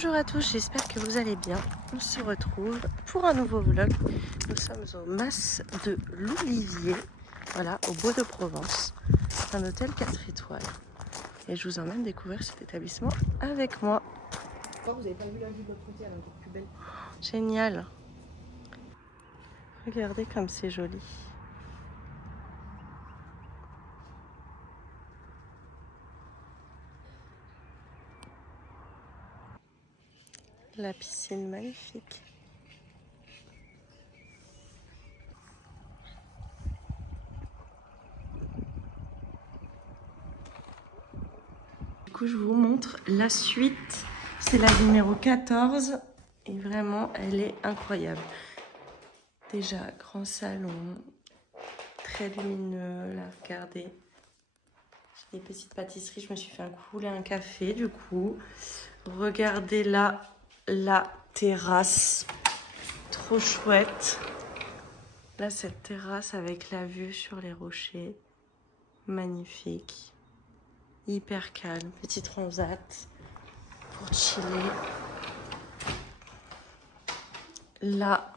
Bonjour à tous, j'espère que vous allez bien. On se retrouve pour un nouveau vlog. Nous sommes au Mas de l'Olivier, voilà, au Beau de Provence. C'est un hôtel 4 étoiles. Et je vous emmène découvrir cet établissement avec moi. Vous n'avez pas vu la vue de l'autre côté, elle est plus belle. Génial. Regardez comme c'est joli. La piscine magnifique. Du coup, je vous montre la suite. C'est la numéro 14 et vraiment, elle est incroyable. Déjà, grand salon, très lumineux, là, regardez. J'ai des petites pâtisseries, je me suis fait couler un café du coup. Regardez là, la terrasse, trop chouette. Là, cette terrasse avec la vue sur les rochers, magnifique. Hyper calme, petit transat pour chiller. Là,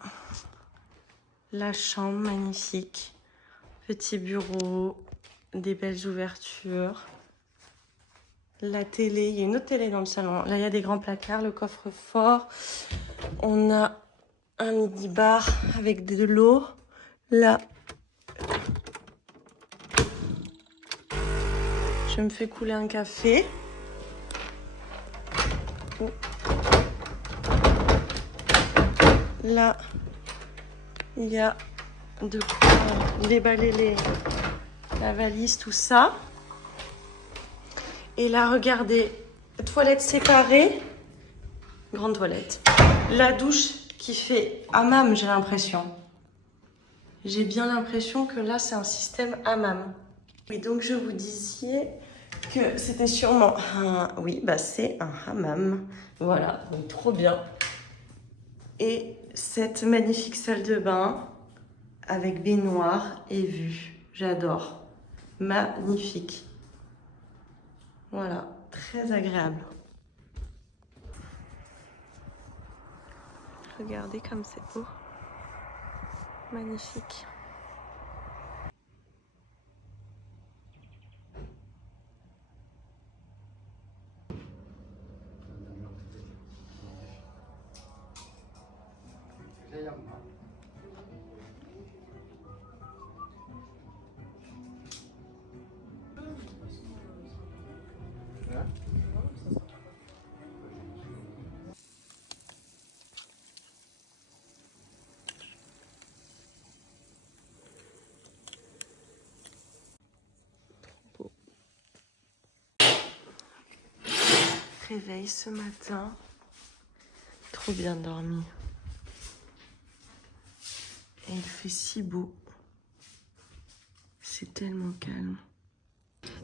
la chambre magnifique, petit bureau, des belles ouvertures. La télé, il y a une autre télé dans le salon. Là, il y a des grands placards, le coffre-fort. On a un mini-bar avec de l'eau. Là, je me fais couler un café. Là, il y a de quoi déballer la valise, tout ça. Et là, regardez, toilette séparée, grande toilette. La douche qui fait hammam, j'ai l'impression. J'ai bien l'impression que là, c'est un système hammam. Et donc, je vous disais que c'était sûrement un... Oui, bah c'est un hammam. Voilà, donc trop bien. Et cette magnifique salle de bain avec baignoire et vue. J'adore. Magnifique. Voilà, très agréable. Regardez comme c'est beau. Magnifique. Réveil ce matin. Trop bien dormi. Et il fait si beau. C'est tellement calme.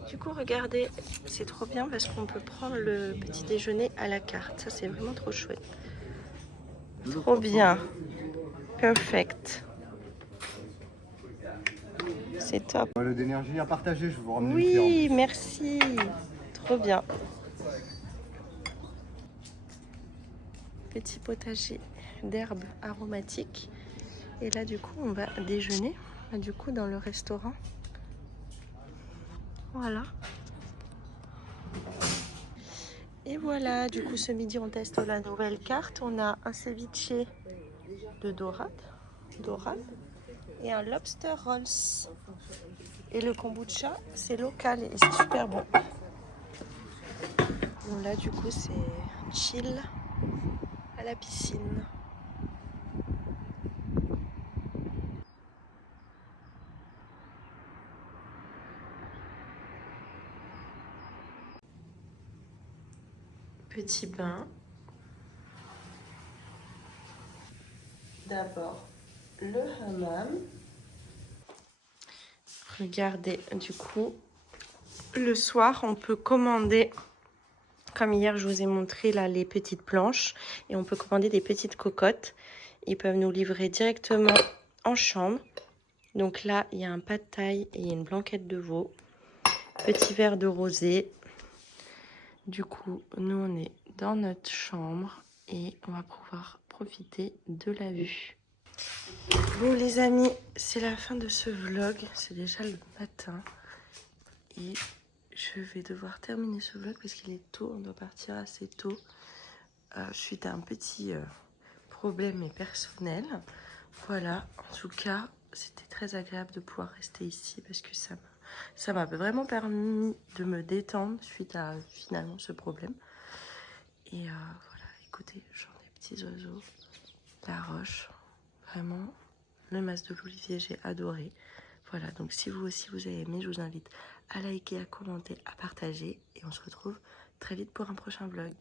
Du coup, regardez, c'est trop bien parce qu'on peut prendre le petit déjeuner à la carte. Ça, c'est vraiment trop chouette. Trop bien. Perfect. C'est top. Le d'énergie à partager, je vous remets Oui, merci. Trop bien. Petit potager d'herbes aromatiques. Et là, du coup, on va déjeuner. Du coup, dans le restaurant. Voilà. Et voilà, du coup, ce midi, on teste la nouvelle carte. On a un ceviche de dorade et un lobster rolls. Et le kombucha, c'est local et c'est super bon. Bon, là, du coup, c'est chill à la piscine. Petit bain. D'abord, le hammam. Regardez, du coup, le soir, on peut commander, comme hier, je vous ai montré là les petites planches, et on peut commander des petites cocottes. Ils peuvent nous livrer directement en chambre. Donc là, il y a un pad thaï et une blanquette de veau. Petit verre de rosé. Du coup, nous, on est dans notre chambre et on va pouvoir profiter de la vue. Bon les amis, c'est la fin de ce vlog, c'est déjà le matin et je vais devoir terminer ce vlog parce qu'il est tôt, on doit partir assez tôt suite à un petit problème personnel. Voilà, en tout cas, c'était très agréable de pouvoir rester ici parce que ça m'a vraiment permis de me détendre suite à finalement ce problème. Et voilà, écoutez, j'en ai petits oiseaux, la roche, vraiment, le mas de l'Olivier, j'ai adoré. Voilà, donc si vous aussi vous avez aimé, je vous invite à liker, à commenter, à partager et on se retrouve très vite pour un prochain vlog.